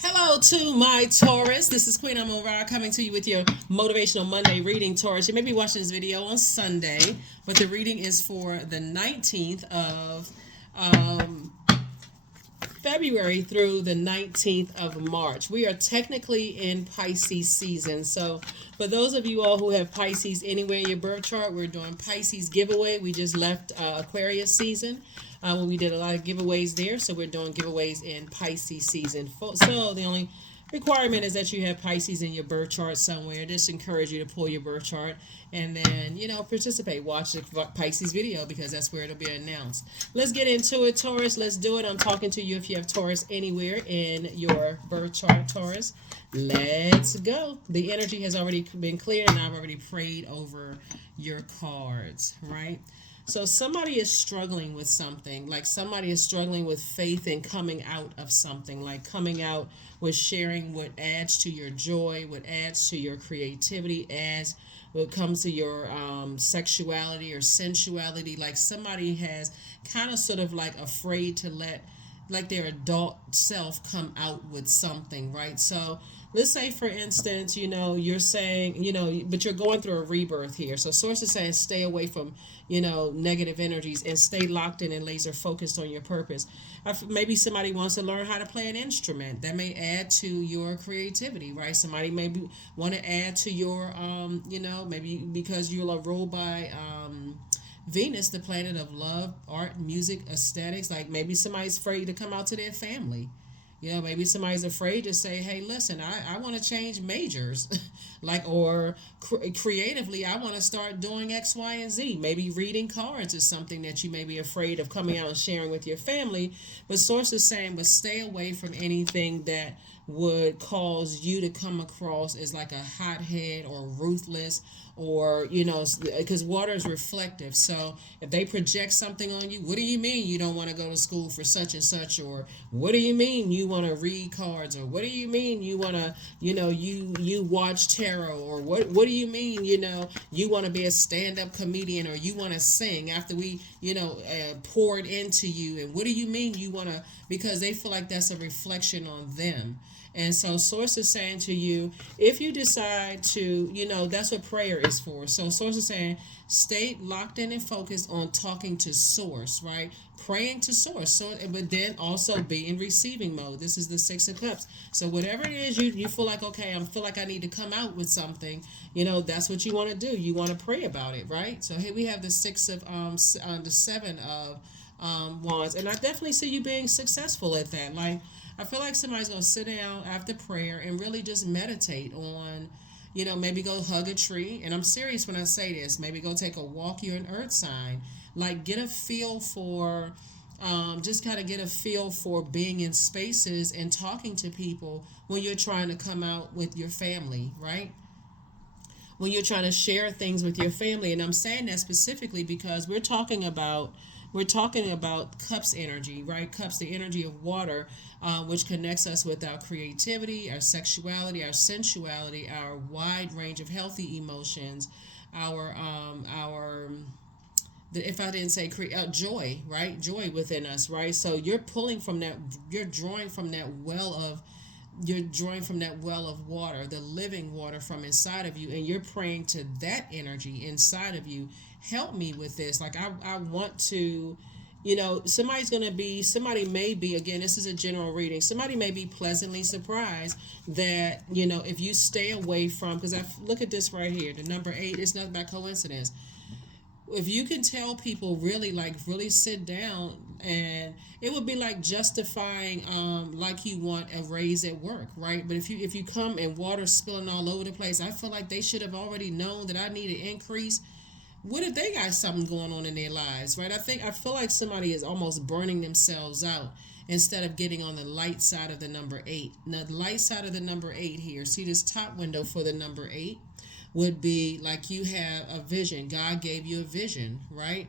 Hello to my Taurus. This is Queen Amun Ra coming to you with your Motivational Monday reading, Taurus. You may be watching this video on Sunday, but the reading is for the 19th of February through the 19th of March. We are technically in Pisces season. So for those of you all who have Pisces anywhere in your birth chart, we're doing Pisces giveaway. We just left Aquarius season when we did a lot of giveaways there. So we're doing giveaways in Pisces season. So the only requirement is that you have Pisces in your birth chart somewhere. Just encourage you to pull your birth chart and then, participate. Watch the Pisces video because that's where it'll be announced. Let's get into it, Taurus. Let's do it. I'm talking to you if you have Taurus anywhere in your birth chart, Taurus. Let's go. The energy has already been cleared and I've already prayed over your cards, right? So somebody is struggling with something, like somebody is struggling with faith and coming out of something, like coming out with sharing what adds to your joy, what adds to your creativity, as what comes to your sexuality or sensuality. Like somebody has kind of sort of like afraid to let like their adult self come out with something, right? So let's say, for instance, you're saying, but you're going through a rebirth here. So source is saying stay away from, negative energies and stay locked in and laser focused on your purpose. Maybe somebody wants to learn how to play an instrument that may add to your creativity, right? Somebody maybe want to add to your, maybe because you're ruled by, Venus, the planet of love, art, music, aesthetics. Like maybe somebody's afraid to come out to their family. Maybe somebody's afraid to say, hey, listen, I want to change majors. or creatively, I want to start doing X, Y, and Z. Maybe reading cards is something that you may be afraid of coming out and sharing with your family. But source is saying, but stay away from anything that would cause you to come across as like a hothead or ruthless, or because water is reflective. So if they project something on you, what do you mean you don't want to go to school for such and such? Or what do you mean you want to read cards? Or what do you mean you want to you watch tarot? Or what do you mean you want to be a stand-up comedian, or you want to sing after we poured into you? And what do you mean you want to, because they feel like that's a reflection on them. And so source is saying to you, if you decide to, that's what prayer is for. So source is saying, stay locked in and focused on talking to source, right? Praying to source. So, but then also be in receiving mode. This is the Six of Cups. So whatever it is you feel like, okay, I feel like I need to come out with something, that's what you want to do. You want to pray about it, right? So here we have the the Seven of Wands. And I definitely see you being successful at that. Like, I feel like somebody's going to sit down after prayer and really just meditate on, maybe go hug a tree. And I'm serious when I say this. Maybe go take a walk. You're an earth sign. Like, get a feel for, just kind of get a feel for being in spaces and talking to people when you're trying to come out with your family, right? When you're trying to share things with your family. And I'm saying that specifically because we're talking about cups energy, right? Cups, the energy of water, which connects us with our creativity, our sexuality, our sensuality, our wide range of healthy emotions, our if I didn't say joy, right? Joy within us, right? So you're pulling from that, you're drawing from that well of water, the living water from inside of you, and you're praying to that energy inside of you. Help me with this. Like, I want to, somebody may be, again, this is a general reading, somebody may be pleasantly surprised that, if you stay away from, because I look at this right here, the number 8 is not by coincidence. If you can tell people really sit down, and it would be like justifying like you want a raise at work, right? But if you come and water spilling all over the place, I feel like they should have already known that I need an increase. What if they got something going on in their lives, right? I feel like somebody is almost burning themselves out instead of getting on the light side of the number 8. Now, the light side of the number 8 here, see this top window for the number 8 would be like you have a vision. God gave you a vision, right?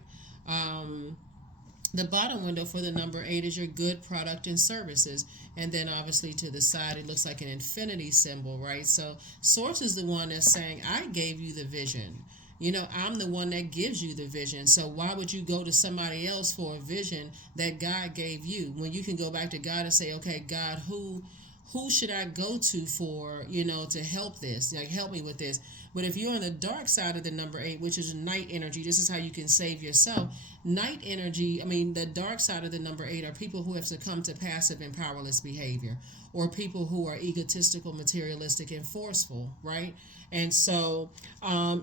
The bottom window for the number 8 is your good product and services. And then obviously to the side, it looks like an infinity symbol, right? So source is the one that's saying, I gave you the vision. I'm the one that gives you the vision. So why would you go to somebody else for a vision that God gave you when you can go back to God and say, okay, God, who should I go to for, to help this, like help me with this. But if you're on the dark side of the number 8, which is night energy, this is how you can save yourself. Night energy, I mean, the dark side of the number 8 are people who have succumbed to passive and powerless behavior, or people who are egotistical, materialistic, and forceful, right? And so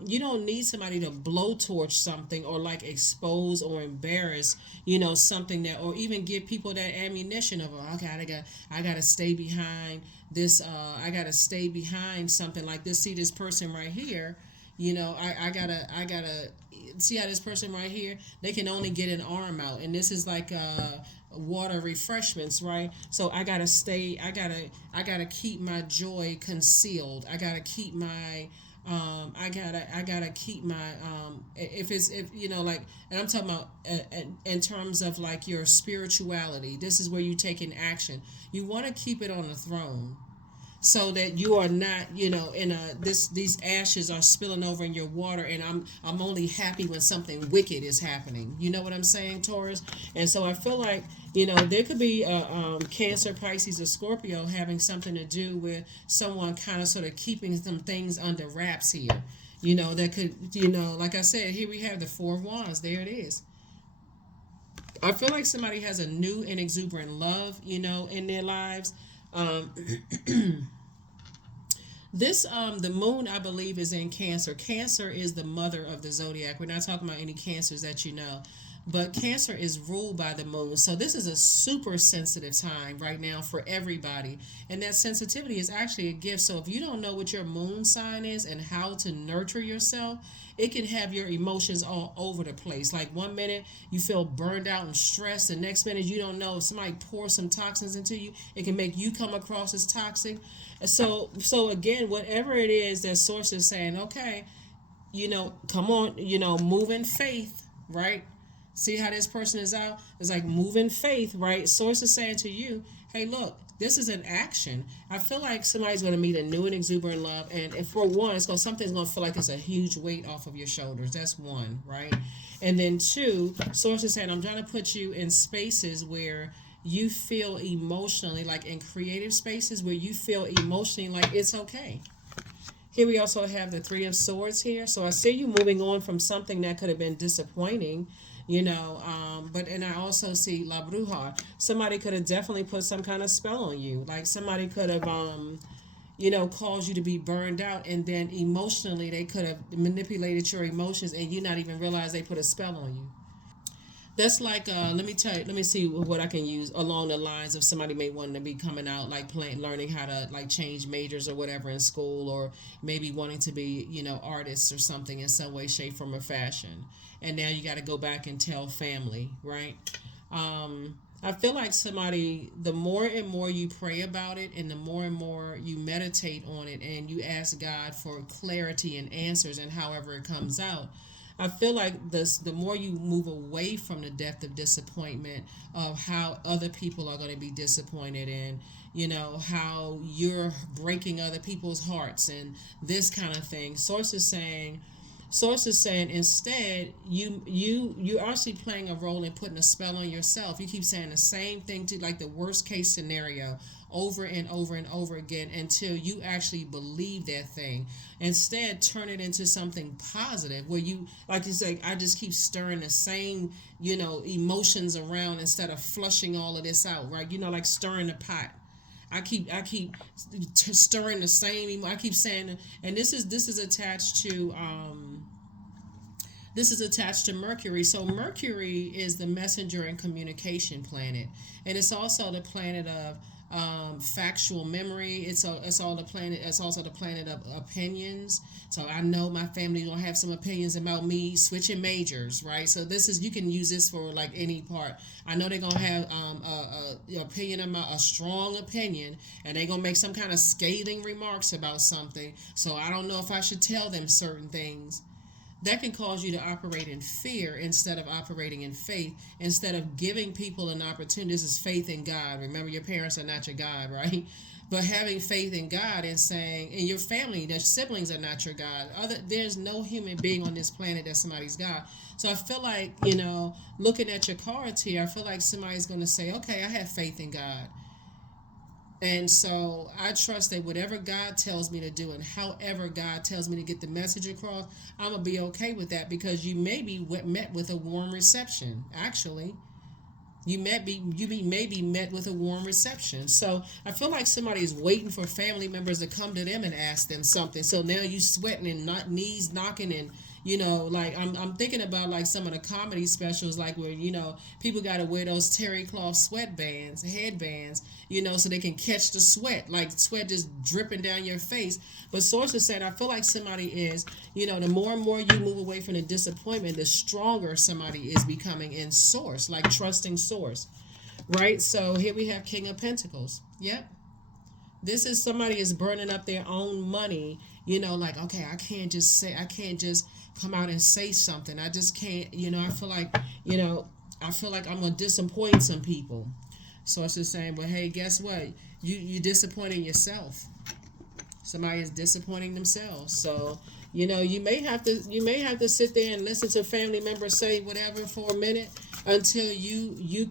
you don't need somebody to blowtorch something or like expose or embarrass, something that, or even give people that ammunition of, oh, okay, I gotta stay behind this. I gotta stay behind something like this. See this person right here. I gotta see how this person right here, they can only get an arm out, and this is like water refreshments, right? So I gotta keep my joy concealed. I gotta keep my if like, and I'm talking about in terms of like your spirituality. This is where you take an action. You want to keep it on the throne, so that you are not, in these ashes are spilling over in your water, and I'm only happy when something wicked is happening. You know what I'm saying, Taurus? And so I feel like, there could be a Cancer, Pisces, or Scorpio having something to do with someone kind of sort of keeping some things under wraps here. That could, like I said, here we have the Four of Wands. There it is. I feel like somebody has a new and exuberant love, in their lives. Um, This the moon, I believe, is in Cancer. Cancer is the mother of the zodiac. We're not talking about any cancers that you know, but Cancer is ruled by the moon. So this is a super sensitive time right now for everybody, and that sensitivity is actually a gift. So if you don't know what your moon sign is and how to nurture yourself, it can have your emotions all over the place. Like one minute you feel burned out and stressed, the next minute you don't know, if somebody pours some toxins into you, it can make you come across as toxic. So again, whatever it is that source is saying, okay, come on, move in faith, right? See how this person is out? It's like move in faith, right? Source is saying to you, hey, look, this is an action. I feel like somebody's going to meet a new and exuberant love, and if for one, something's going to feel like it's a huge weight off of your shoulders. That's one, right? And then two, source is saying, I'm trying to put you in spaces where you feel emotionally, like in creative spaces where you feel emotionally like it's okay. Here we also have the Three of Swords here. So I see you moving on from something that could have been disappointing, but and I also see La Bruja. Somebody could have definitely put some kind of spell on you. Like somebody could have, caused you to be burned out, and then emotionally they could have manipulated your emotions, and you not even realize they put a spell on you. That's like let me see what I can use along the lines of somebody may want to be coming out like learning how to like change majors or whatever in school, or maybe wanting to be artists or something in some way, shape, form, or fashion. And now you got to go back and tell family, right? I feel like somebody, the more and more you pray about it, and the more and more you meditate on it, and you ask God for clarity and answers, and however it comes out, I feel like the more you move away from the depth of disappointment of how other people are going to be disappointed, and how you're breaking other people's hearts and this kind of thing. Source is saying instead you're actually playing a role in putting a spell on yourself. You keep saying the same thing, to like the worst case scenario over and over and over again until you actually believe that thing. Instead, turn it into something positive where you, like you say, I just keep stirring the same emotions around instead of flushing all of this out, right? Like stirring the pot. I keep stirring the same. I keep saying, and this is attached to Mercury. So Mercury is the messenger and communication planet, and it's also the planet of factual memory. It's all the planet. It's also the planet of opinions. So I know my family gonna have some opinions about me switching majors, right? So you can use this for like any part. I know they're gonna have a opinion about a strong opinion, and they're gonna make some kind of scathing remarks about something. So I don't know if I should tell them certain things. That can cause you to operate in fear instead of operating in faith, instead of giving people an opportunity. This is faith in God. Remember, your parents are not your God, right? But having faith in God and saying, and your family, their siblings are not your God. There's no human being on this planet that's somebody's God. So I feel like, looking at your cards here, I feel like somebody's going to say, okay, I have faith in God. And so I trust that whatever God tells me to do and however God tells me to get the message across, I'm going to be okay with that, because you may be met with a warm reception. Actually, you may be met with a warm reception. So I feel like somebody is waiting for family members to come to them and ask them something. So now you sweating and not knees knocking, and like I'm thinking about like some of the comedy specials, like where people got to wear those terry cloth sweatbands, headbands, so they can catch the sweat, like sweat just dripping down your face. But sources said, I feel like somebody is, the more and more you move away from the disappointment, the stronger somebody is becoming in source, like trusting source, right? So here we have King of Pentacles. Yep. This is somebody is burning up their own money, like, okay, I can't just come out and say something. I just can't, I feel like I'm going to disappoint some people. So it's just saying, well, hey, guess what? You disappointing yourself. Somebody is disappointing themselves. So, you may have to sit there and listen to family members say whatever for a minute until you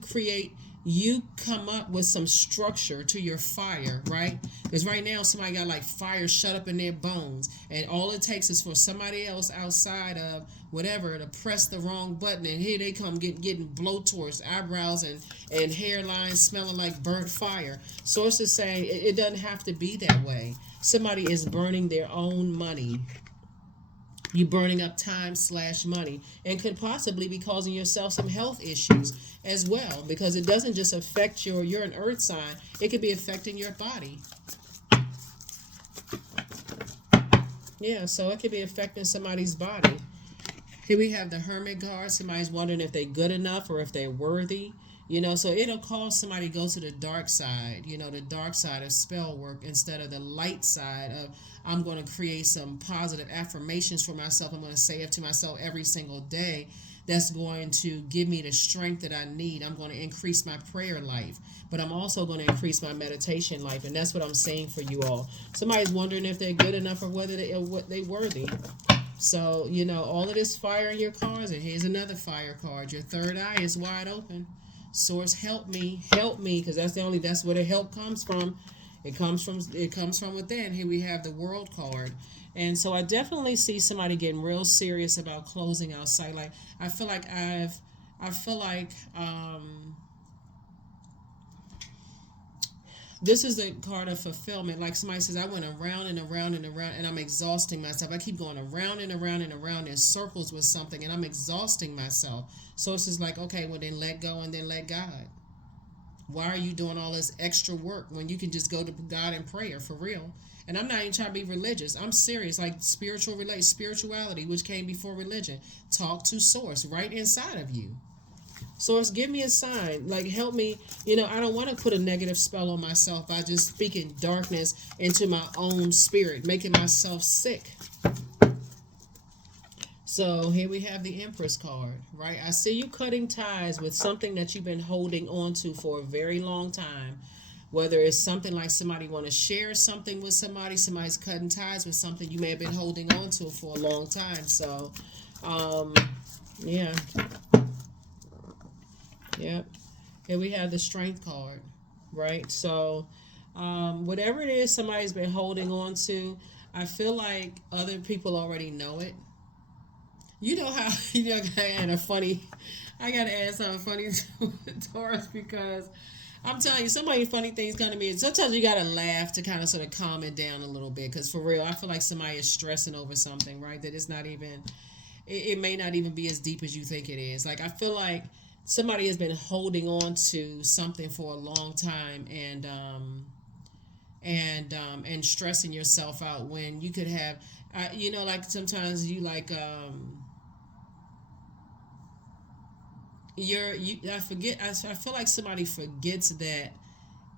come up with some structure to your fire, right? Because right now somebody got like fire shut up in their bones, and all it takes is for somebody else outside of whatever to press the wrong button, and here they come getting blowtorch, eyebrows and hairlines smelling like burnt fire. Sources say it doesn't have to be that way. Somebody is burning their own money. You burning up time/money, and could possibly be causing yourself some health issues as well, because it doesn't just affect you're an earth sign, it could be affecting your body. Yeah, so it could be affecting somebody's body. Here we have the Hermit card. Somebody's wondering if they're good enough or if they're worthy. So it'll cause somebody to go to the dark side, the dark side of spell work, instead of the light side of, I'm going to create some positive affirmations for myself. I'm going to say it to myself every single day. That's going to give me the strength that I need. I'm going to increase my prayer life, but I'm also going to increase my meditation life. And that's what I'm saying for you all. Somebody's wondering if they're good enough or whether they're worthy. So, all of this fire in your cards, and here's another fire card. Your third eye is wide open. Source, help me, because that's where the help comes from. It comes from within. Here we have the World card. And so I definitely see somebody getting real serious about closing out sight. Like I feel like this is the card of fulfillment. Like somebody says, I went around and around and around, and I'm exhausting myself. I keep going around and around and around in circles with something, and I'm exhausting myself. So it's just like, okay, well then let go and then let God. Why are you doing all this extra work when you can just go to God in prayer for real? And I'm not even trying to be religious. I'm serious, like spirituality, which came before religion. Talk to source right inside of you. Source, give me a sign. Like, help me. I don't want to put a negative spell on myself by just speaking darkness into my own spirit, making myself sick. So here we have the Empress card, right? I see you cutting ties with something that you've been holding on to for a very long time. Whether it's something like somebody want to share something with somebody's cutting ties with something you may have been holding on to for a long time. So, yeah. Yep. Here we have the Strength card, right? So, whatever it is somebody's been holding on to, I feel like other people already know it. You know how, I got to add something funny to Taurus, because I'm telling you, so many funny things come to me. Sometimes you got to laugh to kind of sort of calm it down a little bit, because for real, I feel like somebody is stressing over something, right? That it's not even, it may not even be as deep as you think it is. Like, I feel like somebody has been holding on to something for a long time, and stressing yourself out when you could have, like sometimes you like, I feel like somebody forgets that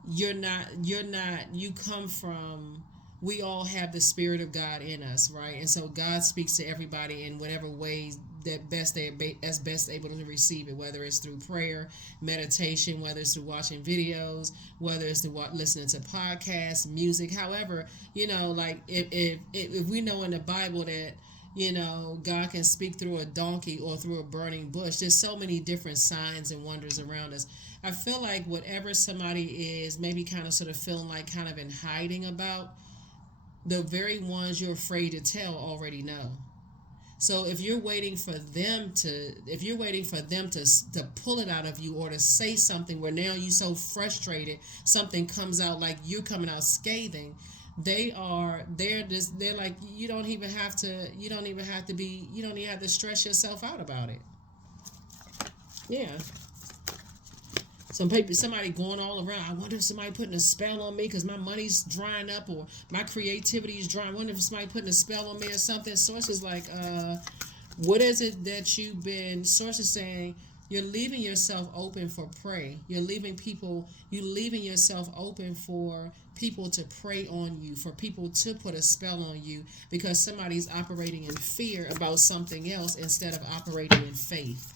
you come from, we all have the Spirit of God in us, right? And so God speaks to everybody in whatever ways that best able to receive it, whether it's through prayer, meditation, whether it's through watching videos, whether it's through listening to podcasts, music, however, like if we know in the Bible that God can speak through a donkey or through a burning bush. There's so many different signs and wonders around us. I feel like whatever somebody is maybe kind of sort of feeling like kind of in hiding about, the very ones you're afraid to tell already know. So if you're waiting for them to pull it out of you or to say something where now you're so frustrated something comes out like you're coming out scathing, they're like, you don't even have to stress yourself out about it. Yeah. Somebody going all around. I wonder if somebody putting a spell on me because my money's drying up or my creativity is drying. I wonder if somebody putting a spell on me or something. Source is like, what is it that you've been? Source is saying you're leaving yourself open for prey. You're leaving yourself open for people to prey on you, for people to put a spell on you because somebody's operating in fear about something else instead of operating in faith.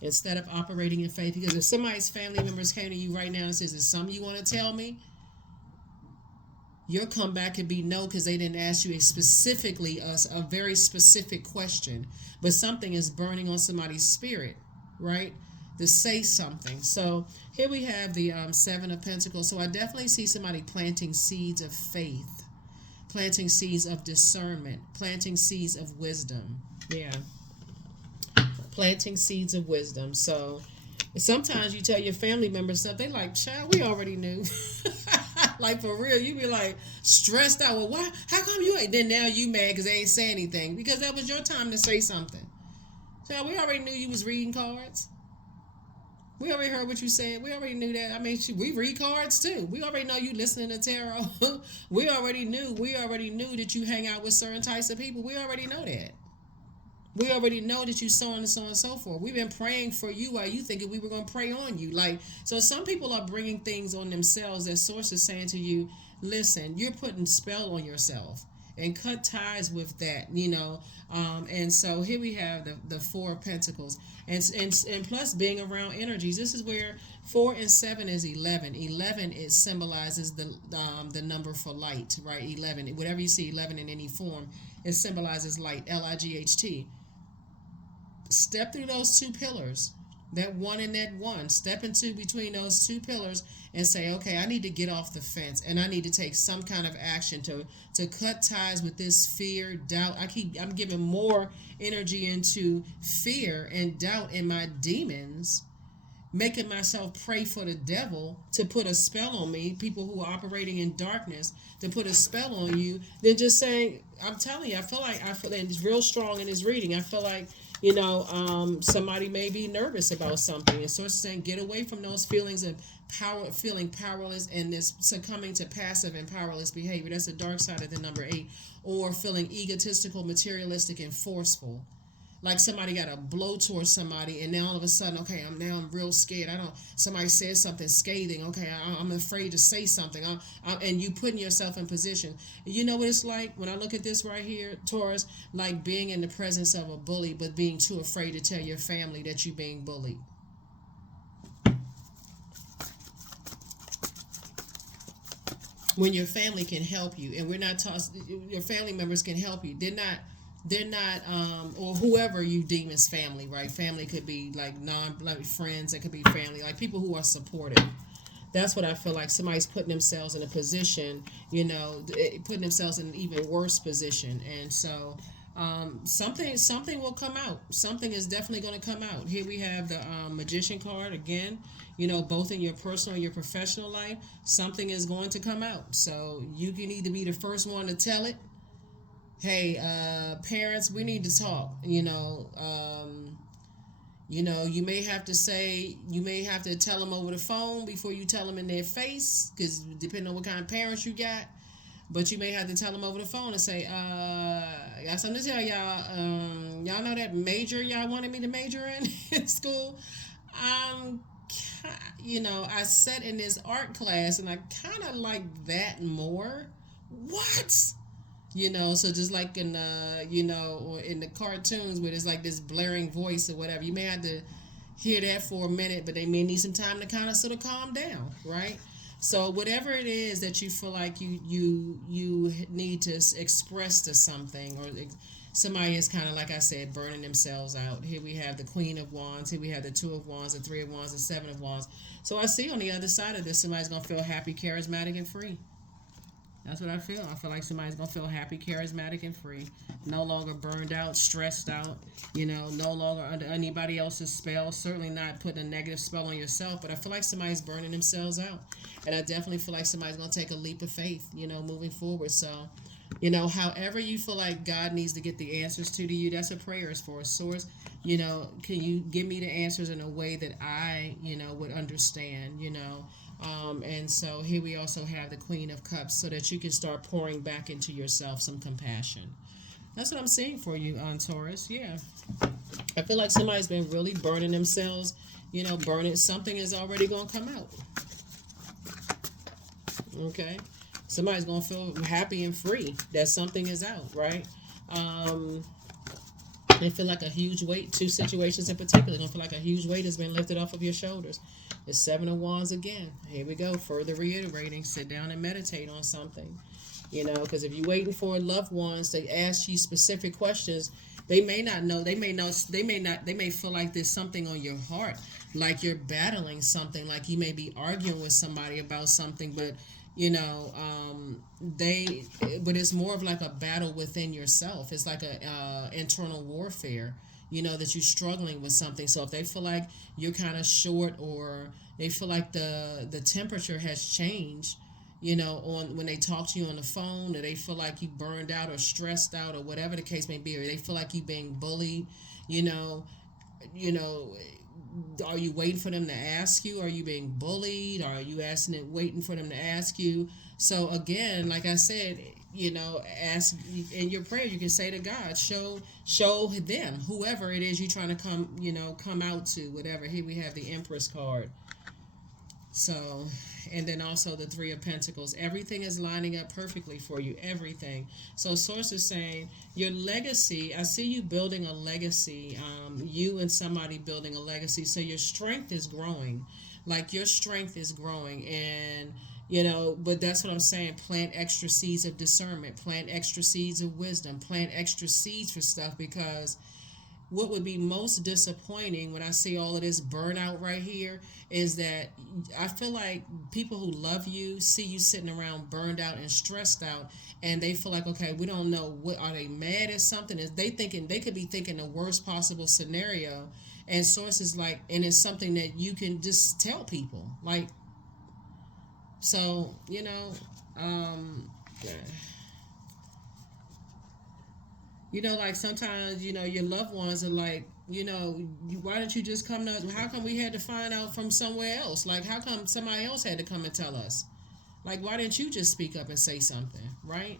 Because if somebody's family members came to you right now and says, is something you want to tell me? Your comeback could be no, because they didn't ask you a very specific question. But something is burning on somebody's spirit, right? To say something. So here we have the Seven of Pentacles. So I definitely see somebody planting seeds of faith, planting seeds of discernment, planting seeds of wisdom. Yeah. Planting seeds of wisdom. So sometimes you tell your family members stuff, they like, child, we already knew. Like for real, you be like stressed out. Well, why? How come you ain't? Then now you mad because they ain't say anything because that was your time to say something. Child, we already knew you was reading cards. We already heard what you said. We already knew that. I mean, we read cards too. We already know you listening to tarot. We already knew that you hang out with certain types of people. We already know that. We already know that you so and so and so forth. We've been praying for you while you thinking we were going to pray on you. Like, so some people are bringing things on themselves that source is saying to you, listen, you're putting spell on yourself and cut ties with that, and so here we have the Four of Pentacles and plus being around energies. This is where 4 and 7 is 11. 11, it symbolizes the number for light, right? 11, whatever you see 11 in any form, it symbolizes light, Light. Step through those two pillars, that one and that one. Step into between those two pillars and say, okay, I need to get off the fence and I need to take some kind of action to cut ties with this fear, doubt. I'm giving more energy into fear and doubt in my demons, making myself pray for the devil to put a spell on me, people who are operating in darkness to put a spell on you, than just saying, I'm telling you, I feel and it's real strong in this reading. I feel like, somebody may be nervous about something. And so it's saying, get away from those feelings of feeling powerless and this succumbing to passive and powerless behavior. That's the dark side of the number 8. Or feeling egotistical, materialistic, and forceful. Like somebody got a blow towards somebody, and now all of a sudden, okay, I'm real scared. Somebody says something scathing. Okay, I'm afraid to say something. And you putting yourself in position. You know what it's like when I look at this right here, Taurus, like being in the presence of a bully, but being too afraid to tell your family that you're being bullied. When your family can help you, and your family members can help you. They're not or whoever you deem as family, right? Family could be like like friends, it could be family, like people who are supportive. That's what I feel like. Somebody's putting themselves in a position, putting themselves in an even worse position. And so something will come out. Something is definitely going to come out. Here we have the Magician card again. Both in your personal and your professional life, something is going to come out. So you can either be the first one to tell it. Hey, parents, we need to talk. You may have to tell them over the phone before you tell them in their face, because depending on what kind of parents you got. But you may have to tell them over the phone and say, I got something to tell y'all. Y'all know that major y'all wanted me to major in school? I sat in this art class and I kind of like that more. What? So just like in or in the cartoons where there's like this blaring voice or whatever, you may have to hear that for a minute, but they may need some time to kind of sort of calm down, right? So whatever it is that you feel like you need to express to something, or somebody is kind of, like I said, burning themselves out. Here we have the Queen of Wands. Here we have the Two of Wands, the Three of Wands, the Seven of Wands. So I see on the other side of this, somebody's going to feel happy, charismatic, and free. That's what I feel. I feel like somebody's going to feel happy, charismatic, and free. No longer burned out, stressed out, no longer under anybody else's spell. Certainly not putting a negative spell on yourself, but I feel like somebody's burning themselves out. And I definitely feel like somebody's going to take a leap of faith, moving forward. So, however you feel like God needs to get the answers to you, that's what prayer is for. Source, can you give me the answers in a way that I, would understand, and so here we also have the Queen of Cups, so that you can start pouring back into yourself some compassion. That's what I'm seeing for you, Taurus. Yeah. I feel like somebody's been really burning themselves, burning. Something is already going to come out. Okay. Somebody's going to feel happy and free that something is out, right? They feel like a huge weight, two situations in particular, going to feel like a huge weight has been lifted off of your shoulders. The Seven of Wands again. Here we go. Further reiterating. Sit down and meditate on something. Because if you're waiting for loved ones to ask you specific questions, they may not know. They may feel like there's something on your heart, like you're battling something, like you may be arguing with somebody about something, but but it's more of like a battle within yourself. It's like a internal warfare, that you're struggling with something. So if they feel like you're kind of short, or they feel like the temperature has changed, on when they talk to you on the phone, or they feel like you burned out or stressed out or whatever the case may be, or they feel like you being bullied, are you waiting for them to ask you? Are you being bullied? Are you waiting for them to ask you? So again, like I said, ask in your prayer. You can say to God, show them, whoever it is you're trying to come out to, whatever. Here we have the Empress card. So, and then also the Three of Pentacles. Everything is lining up perfectly for you. Everything. So Source is saying your legacy, I see you building a legacy. You and somebody building a legacy. So your strength is growing. Like your strength is growing. And, but that's what I'm saying. Plant extra seeds of discernment. Plant extra seeds of wisdom. Plant extra seeds for stuff, because what would be most disappointing when I see all of this burnout right here is that I feel like people who love you see you sitting around burned out and stressed out, and they feel like, okay, we don't know, what are they mad at something? Is they could be thinking the worst possible scenario, and Sources like, and it's something that you can just tell people, like, so like sometimes, your loved ones are like, why don't you just come to us? How come we had to find out from somewhere else? Like, how come somebody else had to come and tell us? Like, why didn't you just speak up and say something, right?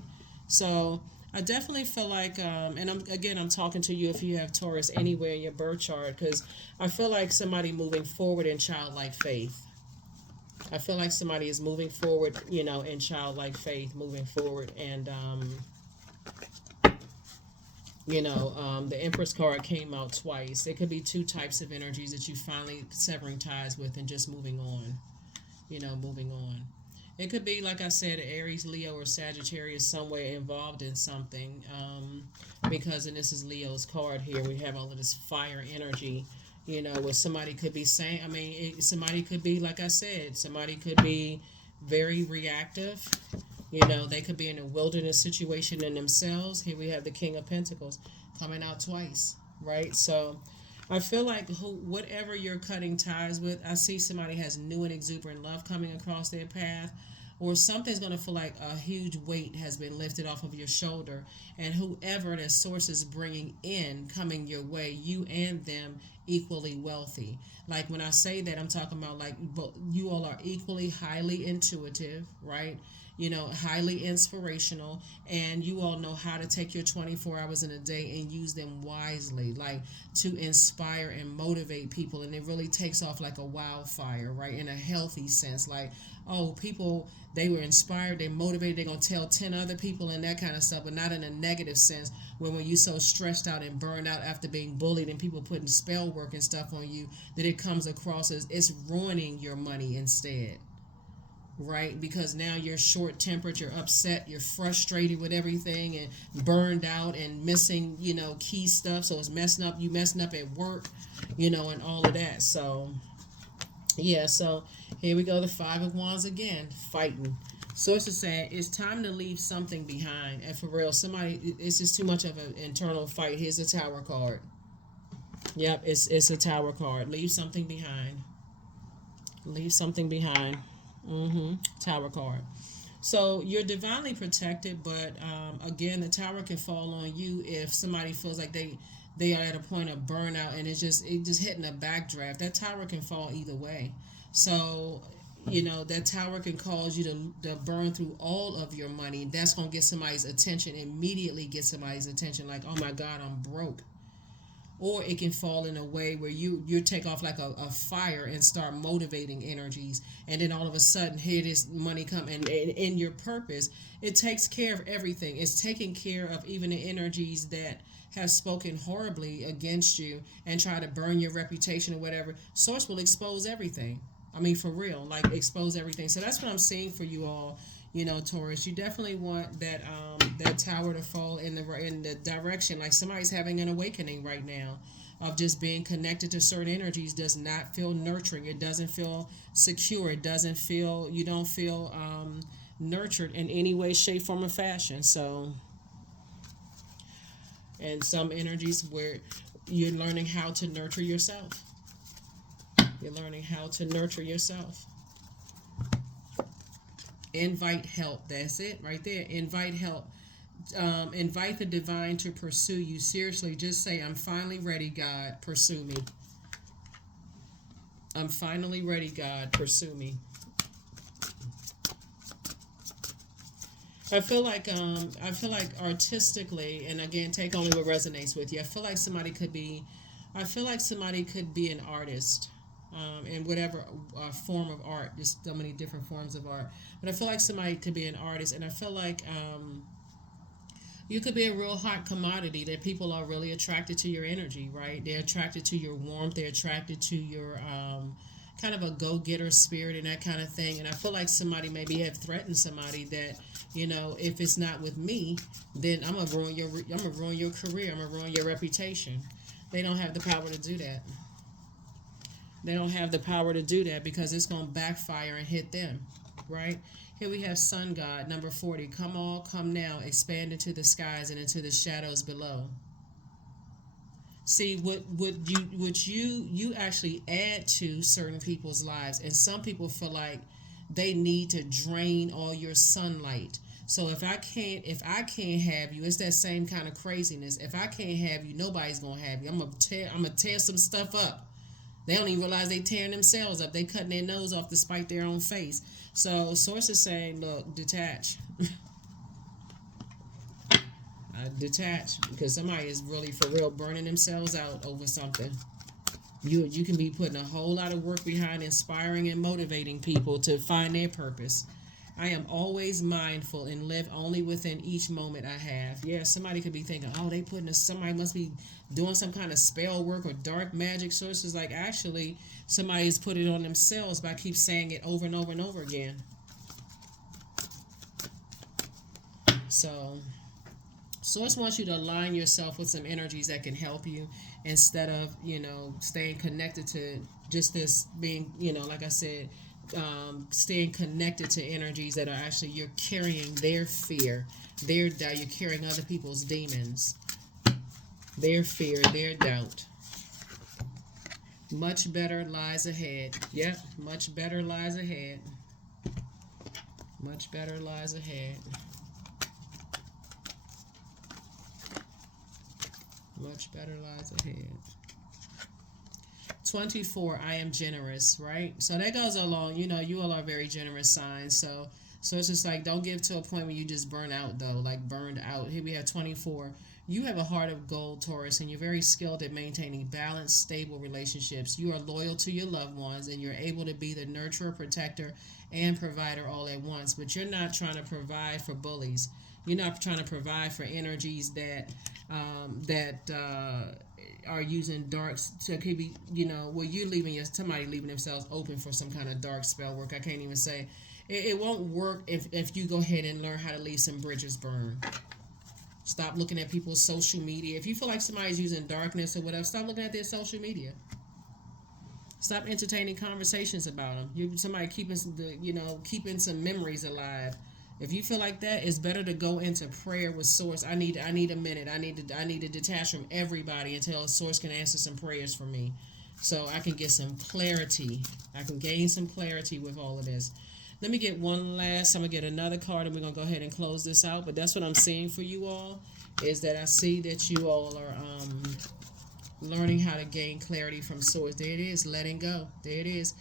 So I definitely feel like, and I'm talking to you if you have Taurus anywhere in your birth chart, because I feel like somebody moving forward in childlike faith. I feel like somebody is moving forward, in childlike faith, moving forward, and the Empress card came out twice. It could be two types of energies that you finally severing ties with and just moving on. Moving on. It could be, like I said, Aries, Leo, or Sagittarius somewhere involved in something. Because, and this is Leo's card here, we have all of this fire energy, where somebody could be saying, somebody could be, like I said, somebody could be very reactive. They could be in a wilderness situation in themselves. Here we have the King of Pentacles coming out twice, right? So I feel like whatever you're cutting ties with, I see somebody has new and exuberant love coming across their path, or something's going to feel like a huge weight has been lifted off of your shoulder, and whoever that Source is bringing in coming your way, you and them equally wealthy. Like when I say that, I'm talking about like you all are equally highly intuitive, right? Highly inspirational, and you all know how to take your 24 hours in a day and use them wisely, like to inspire and motivate people. And it really takes off like a wildfire, right? In a healthy sense, like, oh, people, they were inspired, they're motivated, they're going to tell 10 other people and that kind of stuff, but not in a negative sense, when you're so stressed out and burned out after being bullied and people putting spell work and stuff on you, that it comes across as it's ruining your money instead. right? Because now you're short-tempered, you're upset, you're frustrated with everything, and burned out, and missing, key stuff. So it's messing up. You messing up at work, and all of that. So yeah. So here we go. The Five of Wands again, fighting. Source is saying it's time to leave something behind. And for real, it's just too much of an internal fight. Here's a Tower card. Yep, it's a Tower card. Leave something behind. Leave something behind. Tower card. So you're divinely protected, but again, the Tower can fall on you if somebody feels like they are at a point of burnout, and it just hitting a backdraft. That Tower can fall either way. So that Tower can cause you to burn through all of your money. That's gonna get somebody's attention, immediately get somebody's attention, like, oh my God, I'm broke. Or it can fall in a way where you take off like a fire and start motivating energies, and then all of a sudden here this money come, and in your purpose, it takes care of everything. It's taking care of even the energies that have spoken horribly against you and try to burn your reputation or whatever. Source will expose everything. I mean, for real, like, expose everything. So that's what I'm seeing for you all. Taurus, you definitely want that Tower to fall in the direction, like somebody's having an awakening right now of just being connected to certain energies. Does not feel nurturing. It doesn't feel secure. It doesn't feel, you don't feel nurtured in any way, shape, form, or fashion. So, and some energies where you're learning how to nurture yourself. You're learning how to nurture yourself. Invite help. That's it right there. Invite help. Invite the divine to pursue you. Seriously, just say, I'm finally ready, God. Pursue me. I'm finally ready, God. Pursue me. I feel like artistically, and again, take only what resonates with you. I feel like somebody could be an artist. In whatever form of art, just so many different forms of art. But I feel like somebody could be an artist, and I feel like you could be a real hot commodity that people are really attracted to your energy, right? They're attracted to your warmth. They're attracted to your kind of a go-getter spirit and that kind of thing. And I feel like somebody maybe have threatened somebody that, if it's not with me, then I'm gonna ruin your career. I'm gonna ruin your reputation. They don't have the power to do that. They don't have the power to do that because it's going to backfire and hit them, right? Here we have Sun God, number 40. Come all, come now, expand into the skies and into the shadows below. See, what you actually add to certain people's lives, and some people feel like they need to drain all your sunlight. So if I can't have you, it's that same kind of craziness. If I can't have you, nobody's gonna have you. I'm gonna tear some stuff up. They don't even realize they tearing themselves up. They cutting their nose off to spite their own face. So Source is saying, look, detach. Detach, because somebody is really for real burning themselves out over something. You can be putting a whole lot of work behind inspiring and motivating people to find their purpose. I am always mindful and live only within each moment I have. Yeah, somebody could be thinking, oh, somebody must be doing some kind of spell work or dark magic. Sources like, actually, somebody's put it on themselves by keep saying it over and over and over again. So, Source wants you to align yourself with some energies that can help you instead of, staying connected to just this being, like I said, staying connected to energies that are actually, you're carrying their fear, their doubt. You're carrying other people's demons, their fear, their doubt. Much better lies ahead. Yep, much better lies ahead. Much better lies ahead. Much better lies ahead. 24, I am generous, right? So that goes along, you all are very generous signs. So it's just like, don't get to a point where you just burn out, though, like burned out. Here we have 24. You have a heart of gold, Taurus, and you're very skilled at maintaining balanced, stable relationships. You are loyal to your loved ones, and you're able to be the nurturer, protector, and provider all at once. But you're not trying to provide for bullies. You're not trying to provide for energies that are using darks. So it could be, where you're somebody leaving themselves open for some kind of dark spell work. I can't even say. It won't work if you go ahead and learn how to leave some bridges burned. Stop looking at people's social media. If you feel like somebody's using darkness or whatever, stop looking at their social media. Stop entertaining conversations about them. You somebody keeping keeping some memories alive. If you feel like that, it's better to go into prayer with Source. I need a minute. I need to detach from everybody until Source can answer some prayers for me, so I can get some clarity. I can gain some clarity with all of this. Let me get one last. I'm gonna get another card, and we're gonna go ahead and close this out. But that's what I'm seeing for you all. Is that I see that you all are learning how to gain clarity from Source. There it is, letting go. There it is.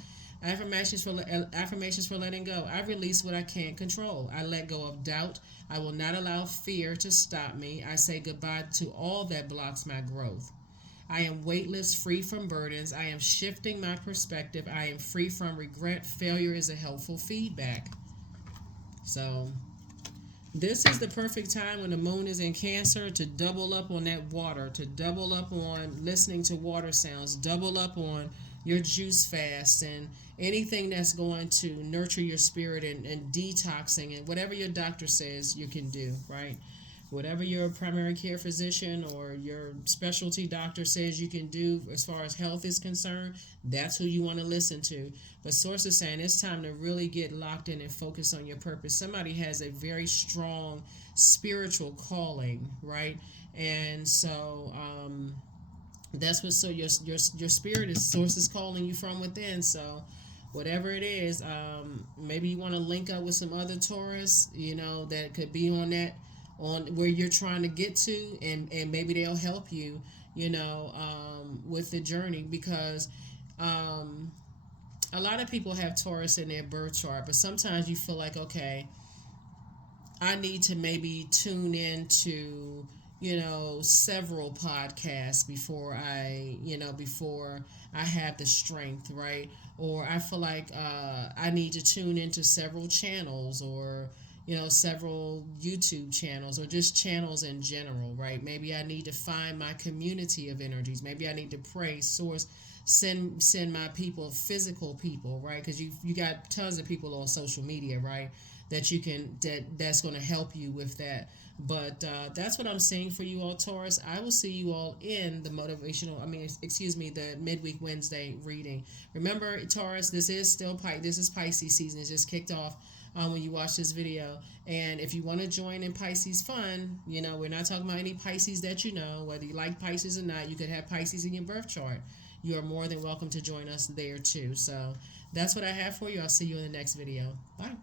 Affirmations for letting go. I release what I can't control. I let go of doubt. I will not allow fear to stop me. I say goodbye to all that blocks my growth. I am weightless, free from burdens. I am shifting my perspective. I am free from regret. Failure is a helpful feedback. So this is the perfect time when the moon is in Cancer to double up on that water, to double up on listening to water sounds, double up on your juice fast and anything that's going to nurture your spirit and detoxing and whatever your doctor says you can do, right? Whatever your primary care physician or your specialty doctor says you can do as far as health is concerned, that's who you want to listen to. But Source is saying it's time to really get locked in and focus on your purpose. Somebody has a very strong spiritual calling, right? And so that's what your spirit is. Source is calling you from within. So whatever it is, maybe you want to link up with some other Taurus, that could be on where you're trying to get to, and maybe they'll help you, with the journey, because a lot of people have Taurus in their birth chart, but sometimes you feel like, okay, I need to maybe tune into, several podcasts before I have the strength, right? Or I feel like I need to tune into several channels, or several YouTube channels, or just channels in general, right? Maybe I need to find my community of energies. Maybe I need to pray, Source, send my people, physical people, right? Because you got tons of people on social media, right? That's going to help you with that. But that's what I'm seeing for you all, Taurus. I will see you all in the the midweek Wednesday reading. Remember, Taurus, this is Pisces season. It's just kicked off when you watch this video. And if you want to join in Pisces fun, we're not talking about any Pisces that whether you like Pisces or not. You could have Pisces in your birth chart. You are more than welcome to join us there too. So that's what I have for you. I'll see you in the next video. Bye.